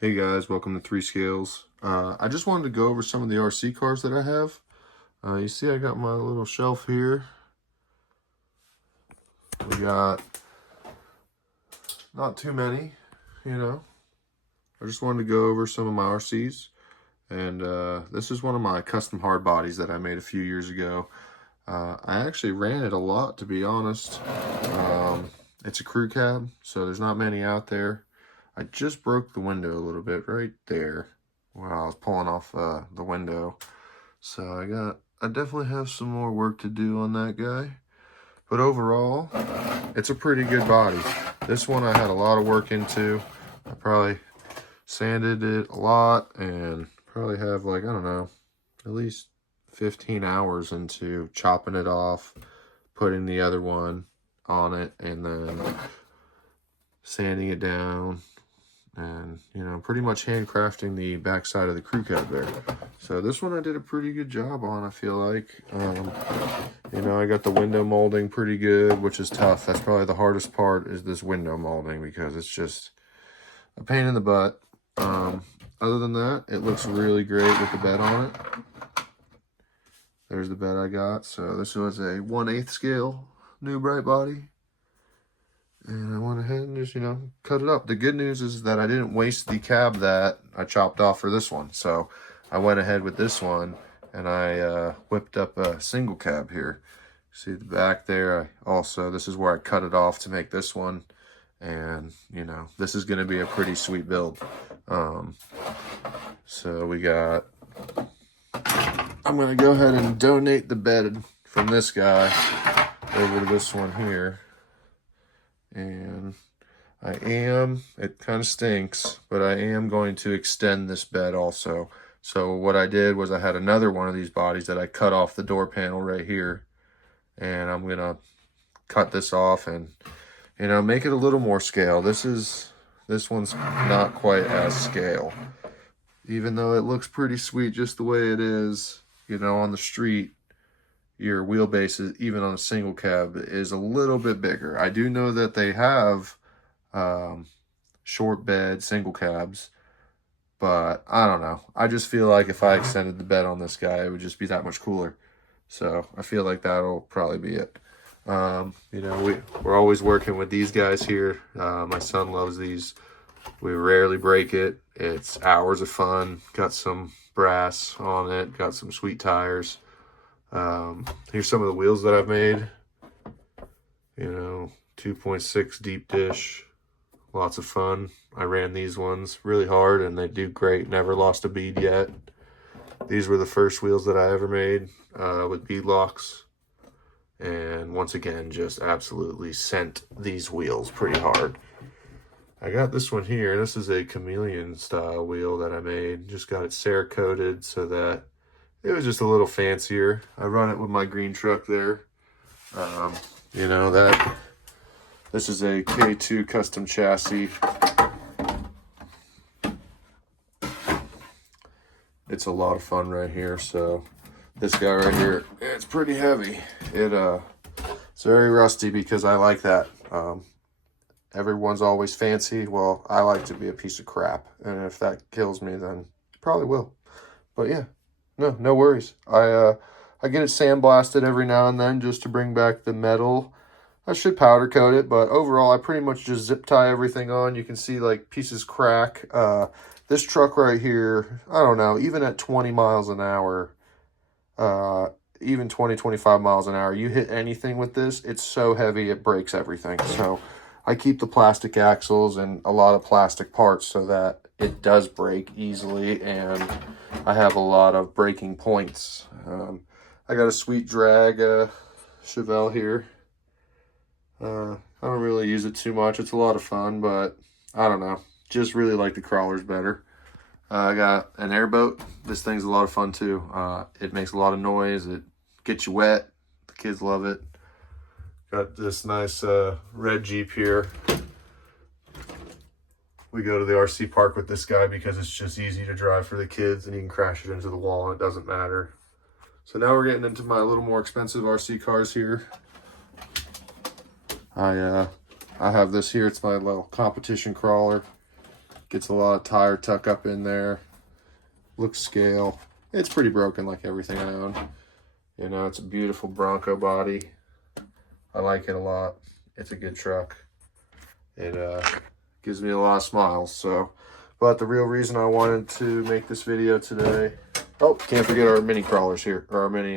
Hey guys, welcome to 3 Scales. I just wanted to go over some of the RC cars that I have. You see I got my little shelf here. We got not too many, you know. I just wanted to go over some of my RCs. And this is one of my custom hard bodies that I made a few years ago. I actually ran it a lot, to be honest. It's a crew cab, so there's not many out there. I just broke the window a little bit right there while I was pulling off the window. So I definitely have some more work to do on that guy. But overall, it's a pretty good body. This one I had a lot of work into. I probably sanded it a lot and probably have like, I don't know, at least 15 hours into chopping it off, putting the other one on it, and then sanding it down, and pretty much handcrafting the backside of the crew cab there. So this one I did a pretty good job on, I feel like. I got the window molding pretty good, which is tough. That's probably the hardest part, is this window molding, because it's just a pain in the butt. Other than that, it looks really great with the bed on it. There's the bed I got. So this was a 1/8 scale new bright body. And I went ahead and just, cut it up. The good news is that I didn't waste the cab that I chopped off for this one. So I went ahead with this one, and I whipped up a single cab here. See the back there? This is where I cut it off to make this one. And, this is going to be a pretty sweet build. So I'm going to go ahead and donate the bed from this guy over to this one here. And it kind of stinks, but I am going to extend this bed also. So what I did was I had another one of these bodies that I cut off the door panel right here. And I'm going to cut this off and, make it a little more scale. This one's not quite as scale. Even though it looks pretty sweet just the way it is, on the street, your wheelbase is, even on a single cab, is a little bit bigger. I do know that they have short bed single cabs, but I don't know. I just feel like if I extended the bed on this guy, it would just be that much cooler. So I feel like that'll probably be it. We're always working with these guys here. My son loves these. We rarely break it. It's hours of fun. Got some brass on it. Got some sweet tires. Here's some of the wheels that I've made. 2.6 deep dish. Lots of fun. I ran these ones really hard and they do great. Never lost a bead yet. These were the first wheels that I ever made with bead locks. And once again, just absolutely sent these wheels pretty hard. I got this one here. This is a chameleon style wheel that I made. Just got it Cerakoted so that it was just a little fancier. I run it with my green truck there. This is a K2 custom chassis. It's a lot of fun right here. So this guy right here, it's pretty heavy. It's very rusty because I like that. Everyone's always fancy. Well, I like to be a piece of crap. And if that kills me, then it probably will. But yeah. No worries. I get it sandblasted every now and then just to bring back the metal. I should powder coat it, but overall I pretty much just zip tie everything on. You can see like pieces crack. This truck right here, I don't know, even at 20 miles an hour, even 20, 25 miles an hour, you hit anything with this, it's so heavy it breaks everything. So I keep the plastic axles and a lot of plastic parts so that it does break easily, and I have a lot of breaking points. I got a sweet drag Chevelle here. I don't really use it too much. It's a lot of fun, but I don't know. Just really like the crawlers better. I got an airboat. This thing's a lot of fun too. It makes a lot of noise. It gets you wet. The kids love it. Got this nice red Jeep here. We go to the RC park with this guy because it's just easy to drive for the kids and you can crash it into the wall and it doesn't matter. So now we're getting into my little more expensive RC cars here. I have this here. It's my little competition crawler. Gets a lot of tire tuck up in there. Looks scale. It's pretty broken like everything I own. You know, it's a beautiful Bronco body. I like it a lot. It's a good truck. It gives me a lot of smiles. So, but the real reason I wanted to make this video today, oh, can't forget our mini crawlers here, or our mini,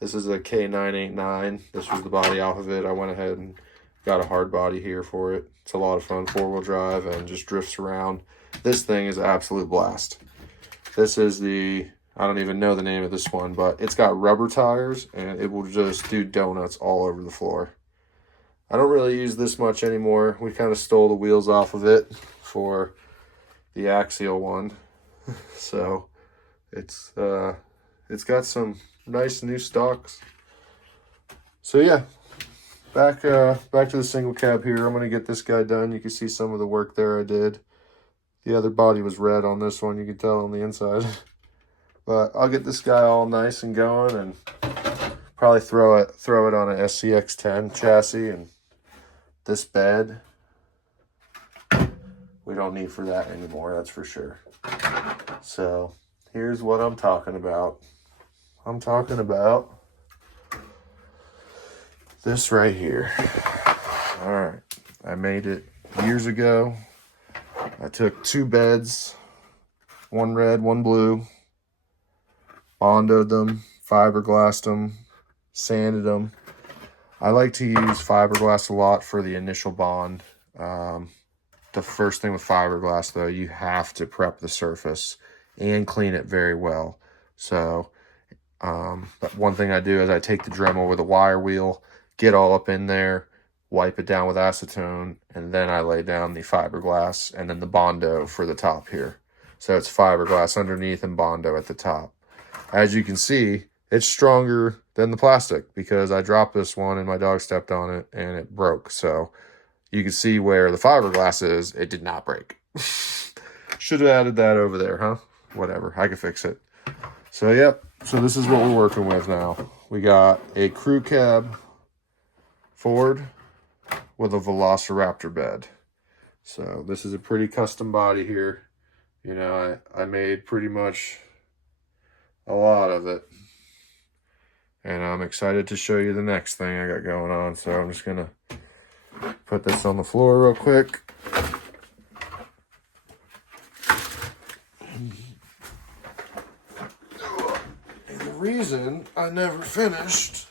this is a K989. This was the body off of it. I went ahead and got a hard body here for it. It's a lot of fun, 4-wheel drive, and just drifts around. This thing is an absolute blast. This is the, I don't even know the name of this one, but it's got rubber tires, and it will just do donuts all over the floor. I don't really use this much anymore. We kind of stole the wheels off of it for the axial one. So it's got some nice new stocks. So yeah, back to the single cab here. I'm gonna get this guy done. You can see some of the work there I did. The other body was red on this one, you can tell on the inside. But I'll get this guy all nice and going, and probably throw it on an SCX10 chassis. And this bed, we don't need for that anymore, that's for sure. So here's what I'm talking about. I'm talking about this right here. All right, I made it years ago. I took 2 beds, one red, one blue, bondoed them, fiberglassed them, sanded them. I like to use fiberglass a lot for the initial bond. The first thing with fiberglass, though, you have to prep the surface and clean it very well. So, but one thing I do is I take the Dremel with a wire wheel, get all up in there, wipe it down with acetone, and then I lay down the fiberglass and then the Bondo for the top here. So it's fiberglass underneath and Bondo at the top. As you can see, it's stronger than the plastic because I dropped this one and my dog stepped on it and it broke. So you can see where the fiberglass is, it did not break. Should have added that over there, huh? Whatever, I can fix it. So yep, so this is what we're working with now. We got a crew cab Ford with a Velociraptor bed. So this is a pretty custom body here. You know, I made pretty much a lot of it. And I'm excited to show you the next thing I got going on. So I'm just gonna put this on the floor real quick. And the reason I never finished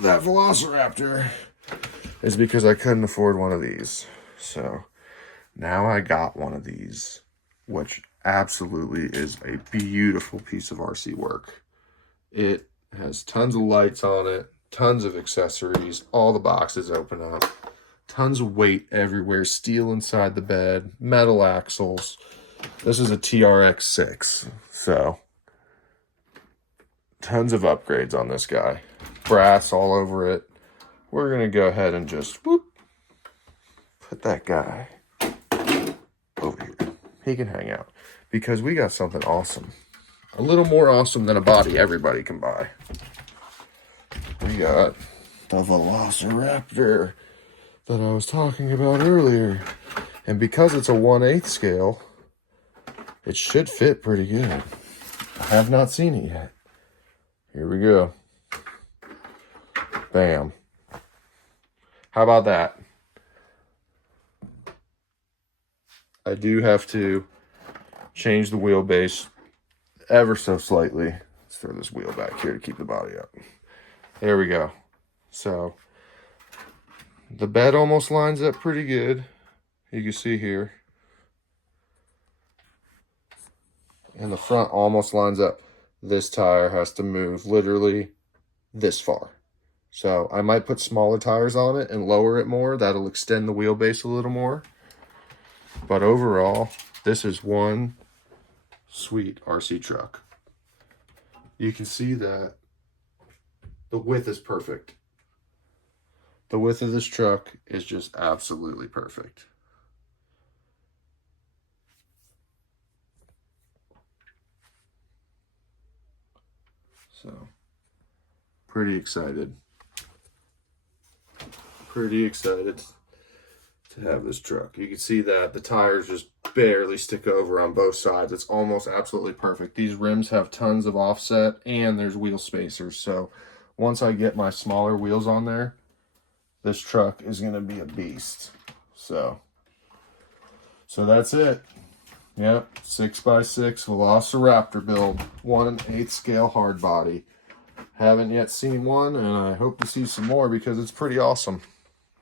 that Velociraptor is because I couldn't afford one of these. So now I got one of these, which absolutely is a beautiful piece of RC work. It has tons of lights on it, tons of accessories, all the boxes open up, tons of weight everywhere, steel inside the bed, metal axles. This is a TRX6, so tons of upgrades on this guy. Brass all over it. We're gonna go ahead and just whoop, put that guy over here. He can hang out because we got something awesome. A little more awesome than a body everybody can buy. We got the Velociraptor that I was talking about earlier. And because it's a 1/8 scale, it should fit pretty good. I have not seen it yet. Here we go. Bam. How about that? I do have to change the wheelbase ever so slightly. Let's throw this wheel back here to keep the body up. There we go. So the bed almost lines up pretty good. You can see here. And the front almost lines up. This tire has to move literally this far. So I might put smaller tires on it and lower it more. That'll extend the wheelbase a little more. But overall, this is one sweet RC truck. You can see that the width is perfect. The width of this truck is just absolutely perfect. So, pretty excited. Pretty excited to have this truck. You can see that the tires just barely stick over on both sides. It's almost absolutely perfect. These rims have tons of offset and there's wheel spacers. So once I get my smaller wheels on there, this truck is going to be a beast. So that's it. Yep, 6x6 Velociraptor build, 1/8 scale hard body. Haven't yet seen one, and I hope to see some more because it's pretty awesome.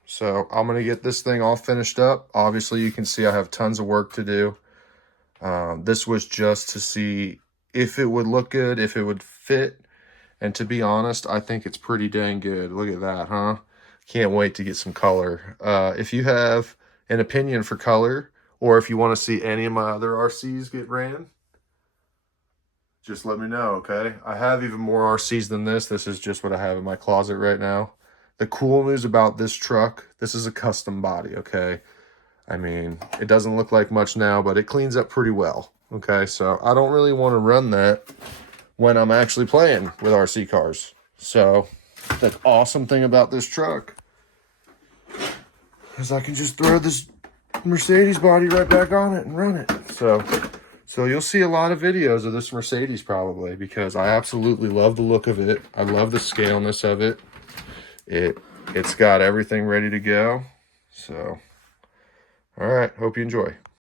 So I'm going to get this thing all finished up. Obviously, you can see I have tons of work to do. This was just to see if it would look good, if it would fit. And to be honest, I think it's pretty dang good. Look at that, huh? Can't wait to get some color. If you have an opinion for color, or if you want to see any of my other RCs get ran, just let me know, okay? I have even more RCs than this. This is just what I have in my closet right now. The cool news about this truck, this is a custom body, okay? I mean, it doesn't look like much now, but it cleans up pretty well, okay? So I don't really want to run that when I'm actually playing with RC cars. So the awesome thing about this truck is I can just throw this Mercedes body right back on it and run it. So you'll see a lot of videos of this Mercedes probably, because I absolutely love the look of it. I love the scaleness of it. It's got everything ready to go. So, all right, hope you enjoy.